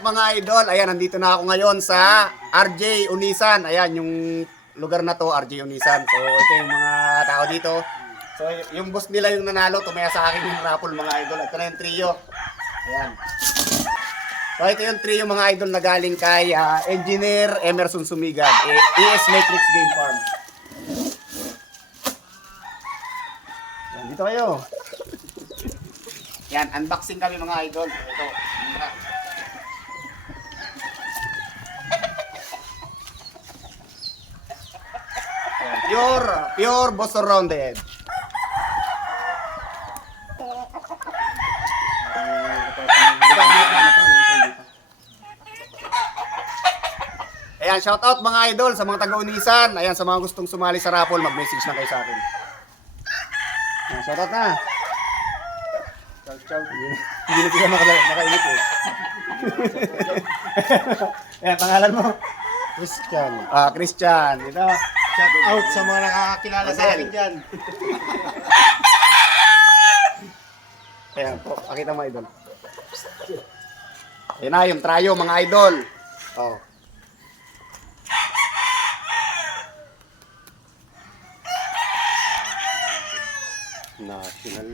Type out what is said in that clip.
Mga idol, ayan, nandito na ako ngayon sa RJ Unisan. Ayan, yung lugar na to, RJ Unisan. So, ito yung mga tao dito. So, yung boss nila yung nanalo, tumaya sa akin yung raffle mga idol. Ito na yung trio. Ayan. So, ito yung trio mga idol na galing kay Engineer Emerson Sumigad, ES Matrix Game Farm. Ayan, dito kayo. Yan, unboxing kami mga idol. Ito. Pure Bosso Rounded. Ayan, shout out mga idol sa mga taga-Unisan. Ayan, sa mga gustong sumali sa raffle, mag-message na kayo sa akin. Ayan, shout out na. Chow. Hindi na sila makainit eh. Ayan, pangalan mo? Christian. Christian. Ito. Shout out sa mga nakakakilala sa akin dyan. Ayan po, pakita mo idol. Ayan na, yung trayo mga idol. Oh. National.